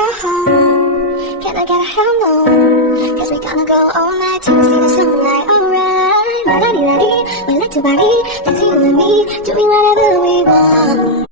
go home? Can I get a hell no? Cause we gonna go all night to see the sunlight. Alright, la-da-dee-da-dee. We like to party, that's you and me, doing whatever we want.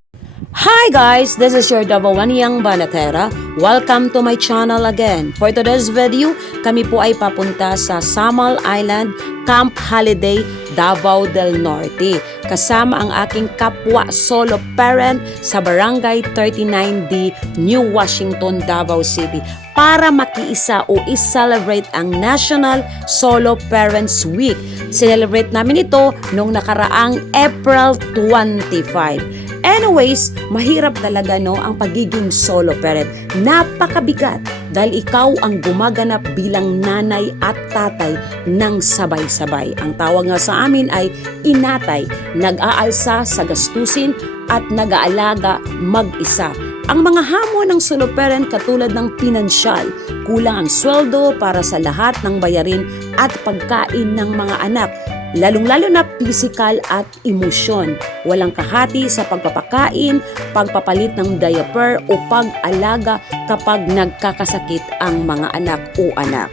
Hi guys, this is your Davawaniang Banatera. Welcome to my channel again. For today's video, kami po ay papunta sa Samal Island Camp Holiday, Davao del Norte. Kasama ang aking kapwa solo parent sa Barangay 39D, New Washington, Davao City para makiisa o i-celebrate ang National Solo Parents Week. Celebrate namin ito noong nakaraang April 25. Anyways, mahirap talaga ang pagiging solo parent. Napakabigat dahil ikaw ang gumaganap bilang nanay at tatay ng sabay-sabay. Ang tawag nga sa amin ay inatay, nag-aalsa sa gastusin at nag-aalaga mag-isa. Ang mga hamon ng solo parent katulad ng pinansyal, kulang ang sweldo para sa lahat ng bayarin at pagkain ng mga anak, lalong-lalo na physical at emosyon. Walang kahati sa pagpapakain, pagpapalit ng diaper o pag-alaga kapag nagkakasakit ang mga anak o anak.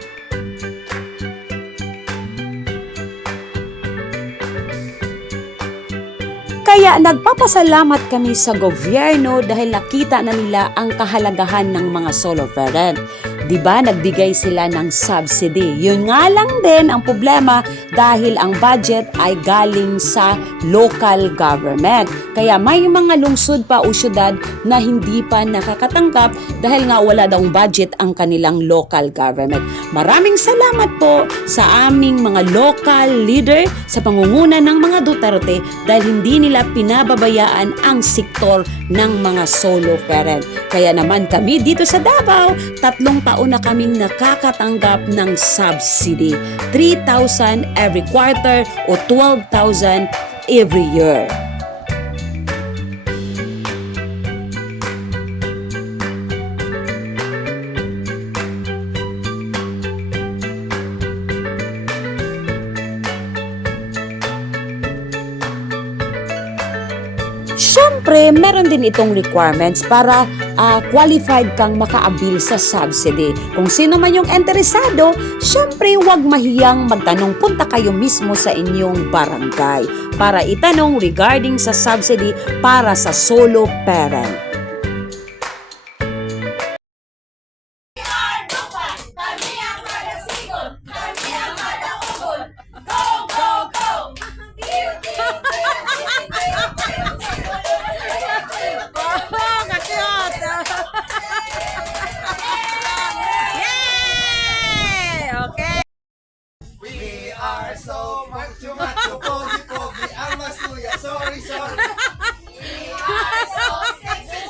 Kaya nagpapasalamat kami sa gobyerno dahil nakita na nila ang kahalagahan ng mga solo parent. Diba, nagbigay sila ng subsidy. Yun nga lang din ang problema dahil ang budget ay galing sa local government. Kaya may mga lungsod pa o syudad na hindi pa nakakatanggap dahil nga wala daw budget ang kanilang local government. Maraming salamat po sa aming mga local leader sa pangunguna ng mga Duterte dahil hindi nila pinababayaan ang sektor ng mga solo parent. Kaya naman kami dito sa Davao, 3 taon na kaming nakakatanggap ng subsidy. 3,000 every quarter o 12,000 every year. Siyempre, meron din itong requirements para qualified kang makaabil sa subsidy. Kung sino man yung interesado, siyempre huwag mahiyang magtanong, punta kayo mismo sa inyong barangay para itanong regarding sa subsidy para sa solo parent. So macho, pogi, ang masuya. Sorry. We are so sexy.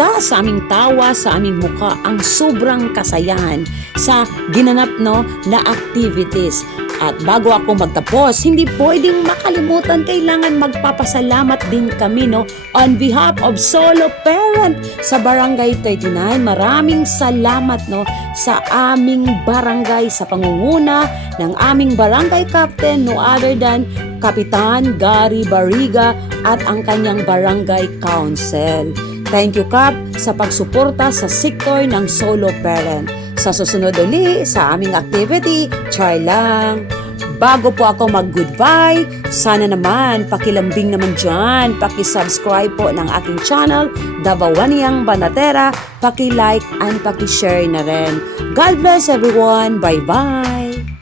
Kita sa aming tawa, sa aming muka ang sobrang kasayahan sa ginanap na activities. At bago ako magtapos, hindi pwedeng makalimutan, kailangan magpapasalamat din kami on behalf of Solo Parent sa Barangay 39. Maraming salamat sa aming barangay, sa pangunguna ng aming barangay captain, no other than Kapitan Gary Barriga at ang kanyang barangay council. Thank you, Kap, sa pagsuporta sa sektor ng Solo Parent. Sa susunod uli sa aming activity, try lang. Bago po ako mag-goodbye, sana naman pakilambing naman dyan, pakisubscribe po ng aking channel, Davao Waniang Banatera, pakilike and pakishare na rin. God bless everyone. Bye-bye!